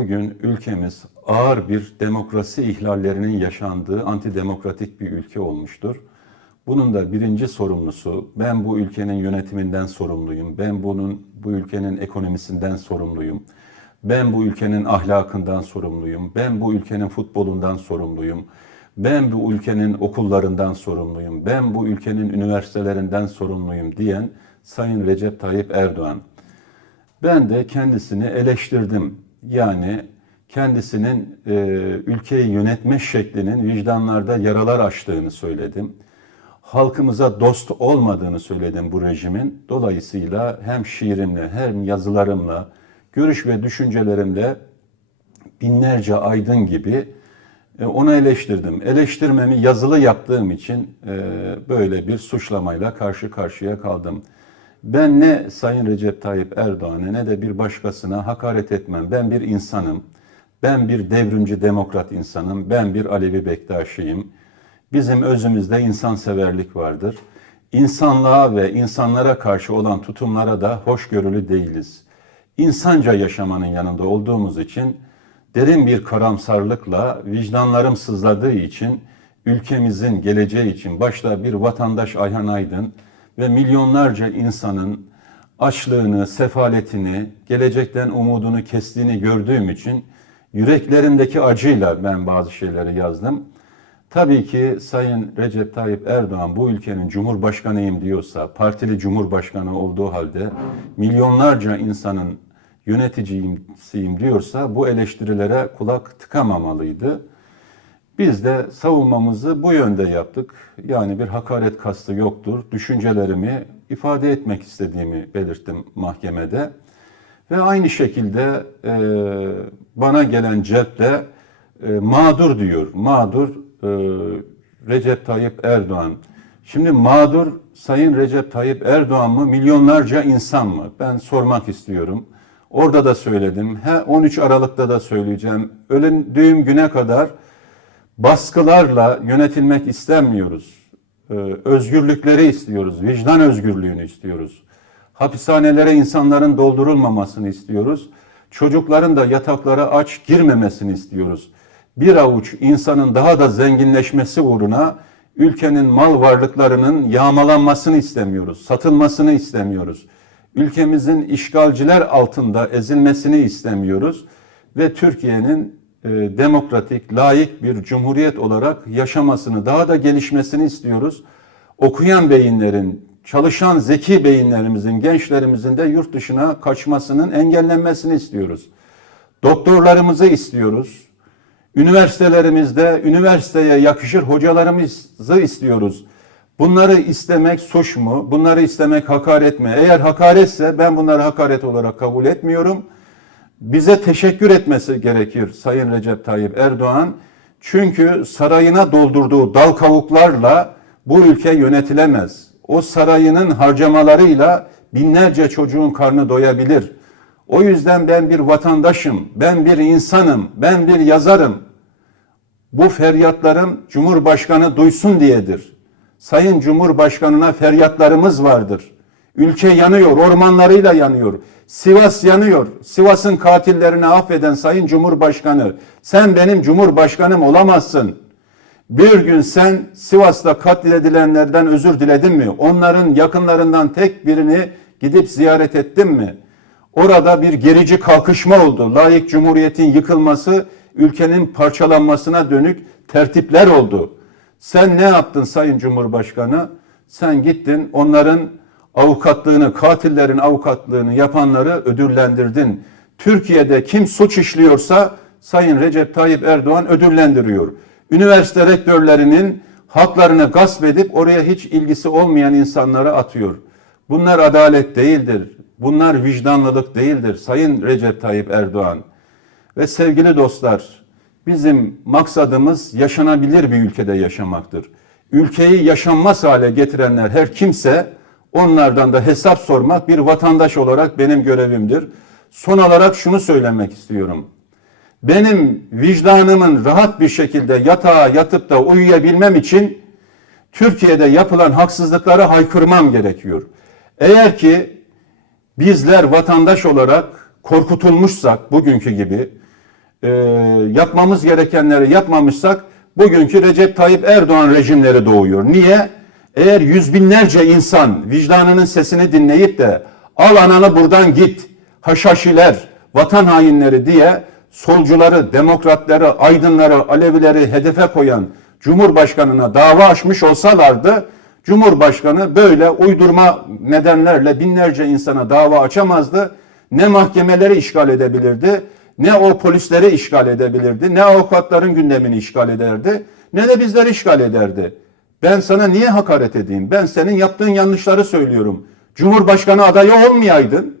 Bugün ülkemiz ağır bir demokrasi ihlallerinin yaşandığı antidemokratik bir ülke olmuştur. Bunun da birinci sorumlusu ben bu ülkenin yönetiminden sorumluyum. Ben bunun bu ülkenin ekonomisinden sorumluyum. Ben bu ülkenin ahlakından sorumluyum. Ben bu ülkenin futbolundan sorumluyum. Ben bu ülkenin okullarından sorumluyum. Ben bu ülkenin üniversitelerinden sorumluyum diyen Sayın Recep Tayyip Erdoğan. Ben de kendisini eleştirdim. Yani kendisinin e, ülkeyi yönetme şeklinin vicdanlarda yaralar açtığını söyledim. Halkımıza dost olmadığını söyledim bu rejimin. Dolayısıyla hem şiirimle hem yazılarımla, görüş ve düşüncelerimle binlerce aydın gibi e, onu eleştirdim. Eleştirmemi yazılı yaptığım için e, böyle bir suçlamayla karşı karşıya kaldım. Ben ne Sayın Recep Tayyip Erdoğan'a ne de bir başkasına hakaret etmem. Ben bir insanım. Ben bir devrimci demokrat insanım. Ben bir Alevi Bektaşiyim. Bizim özümüzde insanseverlik vardır. İnsanlığa ve insanlara karşı olan tutumlara da hoşgörülü değiliz. İnsanca yaşamanın yanında olduğumuz için derin bir karamsarlıkla vicdanlarım sızladığı için ülkemizin geleceği için başta bir vatandaş Ayhan Aydın ve milyonlarca insanın açlığını, sefaletini, gelecekten umudunu kestiğini gördüğüm için yüreklerindeki acıyla ben bazı şeyleri yazdım. Tabii ki Sayın Recep Tayyip Erdoğan bu ülkenin cumhurbaşkanıyım diyorsa, partili cumhurbaşkanı olduğu halde milyonlarca insanın yöneticisiyim diyorsa bu eleştirilere kulak tıkamamalıydı. Biz de savunmamızı bu yönde yaptık. Yani bir hakaret kastı yoktur. Düşüncelerimi ifade etmek istediğimi belirttim mahkemede. Ve aynı şekilde e, bana gelen cepte e, mağdur diyor. Mağdur e, Recep Tayyip Erdoğan. Şimdi mağdur Sayın Recep Tayyip Erdoğan mı milyonlarca insan mı? Ben sormak istiyorum. Orada da söyledim. He, 13 Aralık'ta da söyleyeceğim. Öldüğüm güne kadar baskılarla yönetilmek istemiyoruz. Ee, özgürlükleri istiyoruz. Vicdan özgürlüğünü istiyoruz. Hapishanelere insanların doldurulmamasını istiyoruz. Çocukların da yataklara aç girmemesini istiyoruz. Bir avuç insanın daha da zenginleşmesi uğruna ülkenin mal varlıklarının yağmalanmasını istemiyoruz. Satılmasını istemiyoruz. Ülkemizin işgalciler altında ezilmesini istemiyoruz ve Türkiye'nin demokratik, layık bir cumhuriyet olarak yaşamasını, daha da gelişmesini istiyoruz. Okuyan beyinlerin, çalışan zeki beyinlerimizin, gençlerimizin de yurt dışına kaçmasının engellenmesini istiyoruz. Doktorlarımızı istiyoruz. Üniversitelerimizde üniversiteye yakışır hocalarımızı istiyoruz. Bunları istemek suç mu? Bunları istemek hakaret mi? Eğer hakaretse ben bunları hakaret olarak kabul etmiyorum bize teşekkür etmesi gerekir Sayın Recep Tayyip Erdoğan. Çünkü sarayına doldurduğu dal kavuklarla bu ülke yönetilemez. O sarayının harcamalarıyla binlerce çocuğun karnı doyabilir. O yüzden ben bir vatandaşım, ben bir insanım, ben bir yazarım. Bu feryatlarım Cumhurbaşkanı duysun diyedir. Sayın Cumhurbaşkanına feryatlarımız vardır. Ülke yanıyor, ormanlarıyla yanıyor. Sivas yanıyor. Sivas'ın katillerini affeden Sayın Cumhurbaşkanı, sen benim Cumhurbaşkanım olamazsın. Bir gün sen Sivas'ta katledilenlerden özür diledin mi? Onların yakınlarından tek birini gidip ziyaret ettin mi? Orada bir gerici kalkışma oldu. Layık Cumhuriyet'in yıkılması, ülkenin parçalanmasına dönük tertipler oldu. Sen ne yaptın Sayın Cumhurbaşkanı? Sen gittin onların avukatlığını, katillerin avukatlığını yapanları ödüllendirdin. Türkiye'de kim suç işliyorsa Sayın Recep Tayyip Erdoğan ödüllendiriyor. Üniversite rektörlerinin haklarını gasp edip oraya hiç ilgisi olmayan insanları atıyor. Bunlar adalet değildir. Bunlar vicdanlılık değildir Sayın Recep Tayyip Erdoğan. Ve sevgili dostlar, bizim maksadımız yaşanabilir bir ülkede yaşamaktır. Ülkeyi yaşanmaz hale getirenler her kimse Onlardan da hesap sormak bir vatandaş olarak benim görevimdir. Son olarak şunu söylemek istiyorum. Benim vicdanımın rahat bir şekilde yatağa yatıp da uyuyabilmem için Türkiye'de yapılan haksızlıklara haykırmam gerekiyor. Eğer ki bizler vatandaş olarak korkutulmuşsak bugünkü gibi e, yapmamız gerekenleri yapmamışsak bugünkü Recep Tayyip Erdoğan rejimleri doğuyor. Niye? Eğer yüz binlerce insan vicdanının sesini dinleyip de al ananı buradan git, haşhaşiler, vatan hainleri diye solcuları, demokratları, aydınları, Alevileri hedefe koyan Cumhurbaşkanına dava açmış olsalardı Cumhurbaşkanı böyle uydurma nedenlerle binlerce insana dava açamazdı. Ne mahkemeleri işgal edebilirdi, ne o polisleri işgal edebilirdi, ne avukatların gündemini işgal ederdi, ne de bizleri işgal ederdi. Ben sana niye hakaret edeyim? Ben senin yaptığın yanlışları söylüyorum. Cumhurbaşkanı adayı olmayaydın,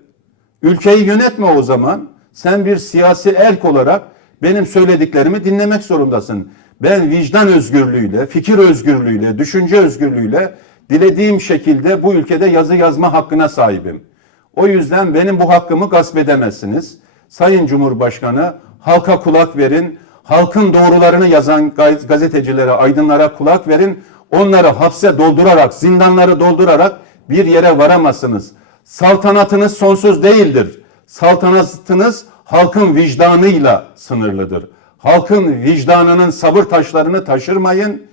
ülkeyi yönetme o zaman. Sen bir siyasi elk olarak benim söylediklerimi dinlemek zorundasın. Ben vicdan özgürlüğüyle, fikir özgürlüğüyle, düşünce özgürlüğüyle dilediğim şekilde bu ülkede yazı yazma hakkına sahibim. O yüzden benim bu hakkımı gasp edemezsiniz. Sayın Cumhurbaşkanı halka kulak verin. Halkın doğrularını yazan gaz- gazetecilere, aydınlara kulak verin. Onları hapse doldurarak, zindanları doldurarak bir yere varamazsınız. Saltanatınız sonsuz değildir. Saltanatınız halkın vicdanıyla sınırlıdır. Halkın vicdanının sabır taşlarını taşırmayın.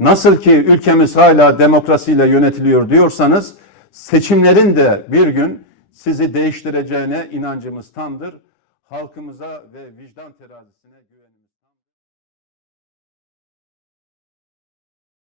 Nasıl ki ülkemiz hala demokrasiyle yönetiliyor diyorsanız seçimlerin de bir gün sizi değiştireceğine inancımız tamdır. Halkımıza ve vicdan terazisine güveniyoruz.